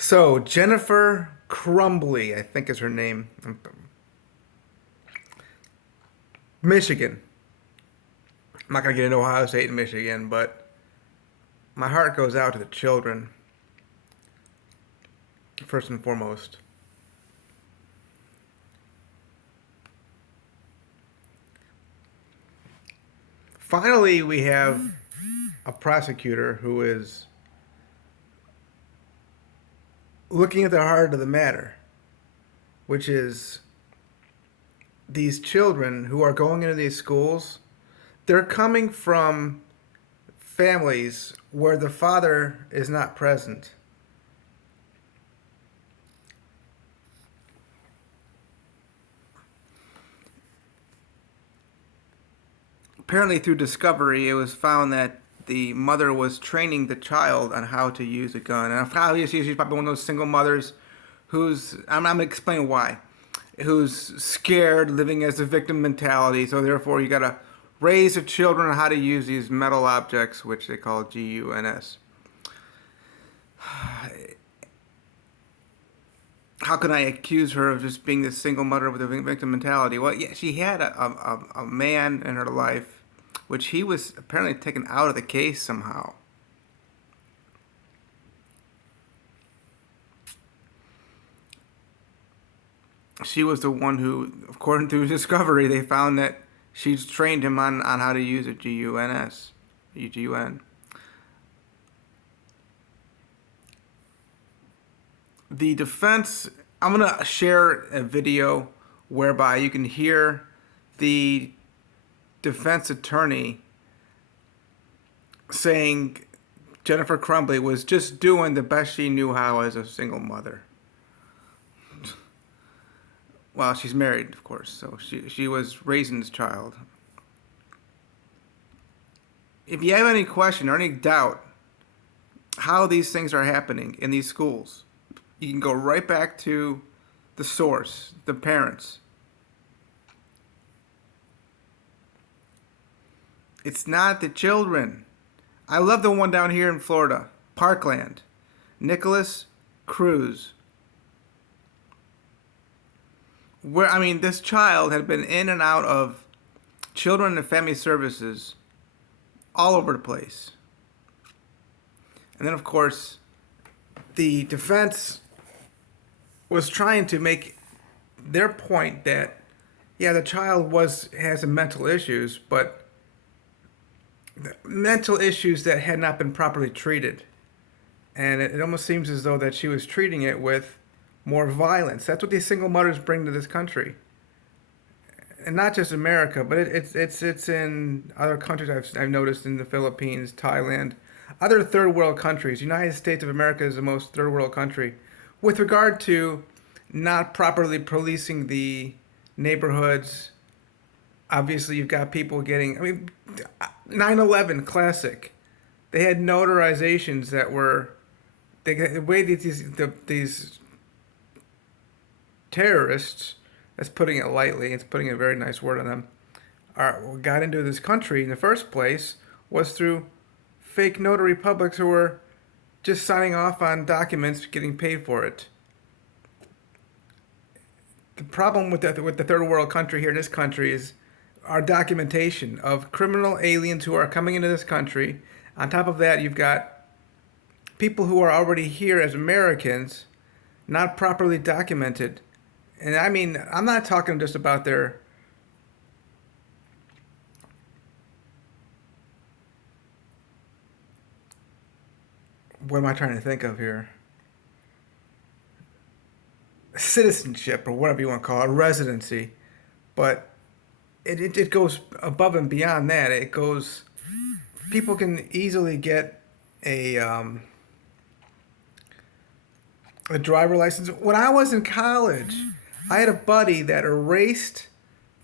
So Jennifer Crumley, I think is her name. Michigan. I'm not gonna get into Ohio State and Michigan, but my heart goes out to the children first and foremost. Finally, we have a prosecutor who is looking at the heart of the matter, which is these children who are going into these schools. They're coming from families where the father is not present. Apparently, through discovery, it was found that the mother was training the child on how to use a gun. And obviously, she's probably one of those single mothers who's, I'm going to explain why, who's scared, living as a victim mentality. So, therefore, you got to raise the children on how to use these metal objects, which they call GUNS. How can I accuse her of just being this single mother with a victim mentality? Well, yeah, she had a man in her life, which he was apparently taken out of the case somehow. She was the one who, according to discovery, they found that she's trained him on how to use a GUN. The defense, I'm going to share a video whereby you can hear the defense attorney saying Jennifer Crumley was just doing the best she knew how as a single mother. Well, she's married, of course, so she was raising this child. If you have any question or any doubt how these things are happening in these schools, you can go right back to the source, the parents. It's not the children. I love the one down here in Florida, Parkland. Nicholas Cruz. This child had been in and out of children and family services all over the place. And then, of course, the defense was trying to make their point that, yeah, the child has some mental issues, but mental issues that had not been properly treated. And it almost seems as though that she was treating it with more violence. That's what these single mothers bring to this country. And not just America, but it's in other countries I've noticed, in the Philippines, Thailand, other third world countries. United States of America is the most third world country with regard to not properly policing the neighborhoods. Obviously, you've got people getting, 9/11 classic. They had notarizations that were, the way these terrorists, that's putting it lightly, it's putting a very nice word on them, got into this country in the first place was through fake notary publics who were just signing off on documents, getting paid for it. The problem with the third world country here in this country is our documentation of criminal aliens who are coming into this country. On top of that, you've got people who are already here as Americans, not properly documented. And I'm not talking just about their what am I trying to think of here? Citizenship, or whatever you want to call it, residency. But it goes above and beyond that. It goes, people can easily get a driver license. When I was in college, I had a buddy that erased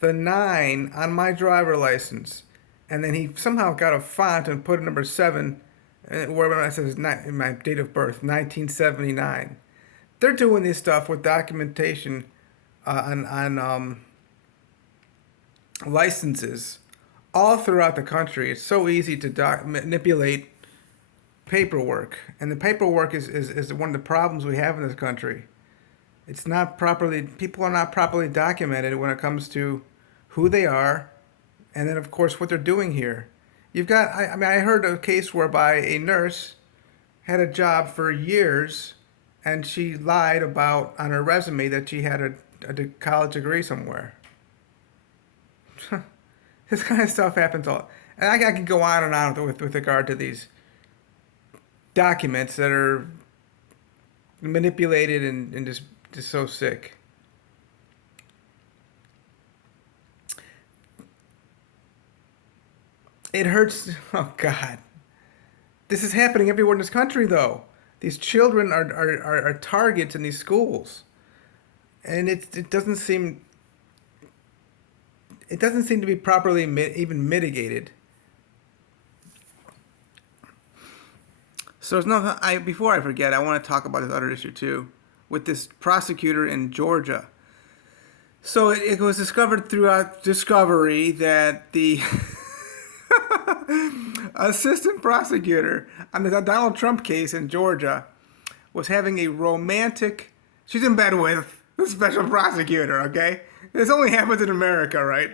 the 9 on my driver license, and then he somehow got a font and put a number 7 wherever it says my date of birth, 1979. They're doing this stuff with documentation on licenses all throughout the country. It's so easy to manipulate paperwork, and the paperwork is one of the problems we have in this country. It's not properly, people are not properly documented when it comes to who they are, and then of course what they're doing here. You've got, I mean, I heard a case whereby a nurse had a job for years, and she lied about on her resume that she had a college degree somewhere. This kind of stuff happens all, and I can go on and on with regard to these documents that are manipulated and just so sick. It hurts. Oh God, this is happening everywhere in this country, though. These children are targets in these schools, and it doesn't seem to be properly even mitigated. So there's no. Before I forget, I want to talk about this other issue too, with this prosecutor in Georgia. So it was discovered throughout Discovery that the assistant prosecutor on the Donald Trump case in Georgia was having a romantic. She's in bed with the special prosecutor. Okay, this only happens in America, right?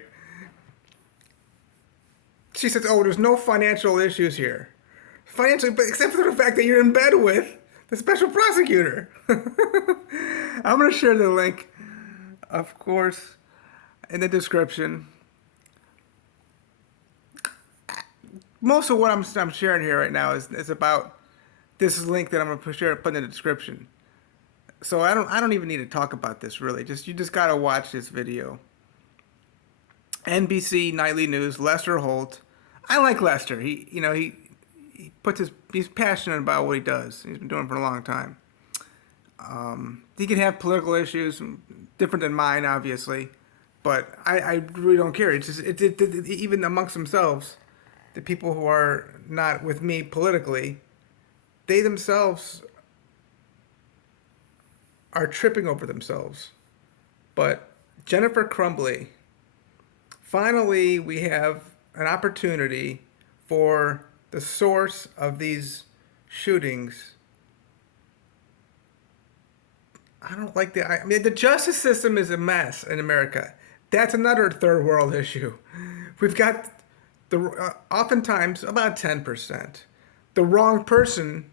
She says, "Oh, there's no financial issues here, financially, but except for the fact that you're in bed with the special prosecutor." I'm gonna share the link, of course, in the description. Most of what I'm sharing here right now is about this link that I'm gonna put in the description. So I don't even need to talk about this really. You just gotta watch this video. NBC Nightly News, Lester Holt. I like Lester. He he's passionate about what he does. He's been doing it for a long time. He can have political issues different than mine, obviously, but I really don't care. It's just even amongst themselves, the people who are not with me politically, they themselves are tripping over themselves. But Jennifer Crumley, finally, we have an opportunity for the source of these shootings. I don't like I mean, the justice system is a mess in America. That's another third world issue. We've got oftentimes about 10% the wrong person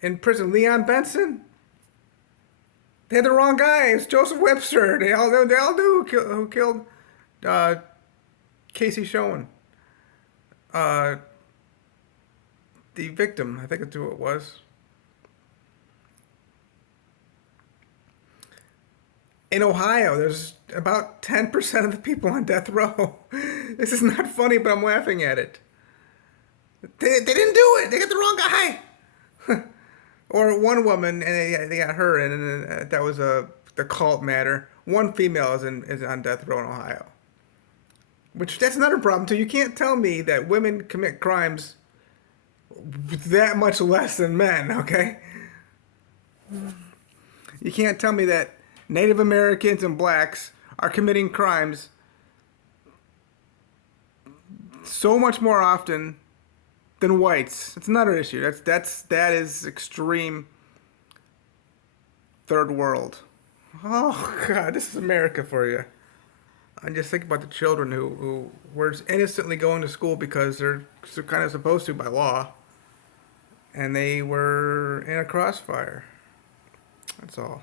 in prison. Leon Benson, they had the wrong guy. It's Joseph Webster. They all knew who killed Casey Schoen. The victim, I think that's who it was. In Ohio, there's about 10% of the people on death row. This is not funny, but I'm laughing at it. They didn't do it. They got the wrong guy. Or one woman, and they got her, and that was the cult matter. One female is on death row in Ohio. That's another problem too. You can't tell me that women commit crimes that much less than men, okay? You can't tell me that Native Americans and blacks are committing crimes so much more often than whites. It's another issue. That is extreme third world. Oh God, this is America for you. I just think about the children who were innocently going to school because they're kind of supposed to by law, and they were in a crossfire. That's all.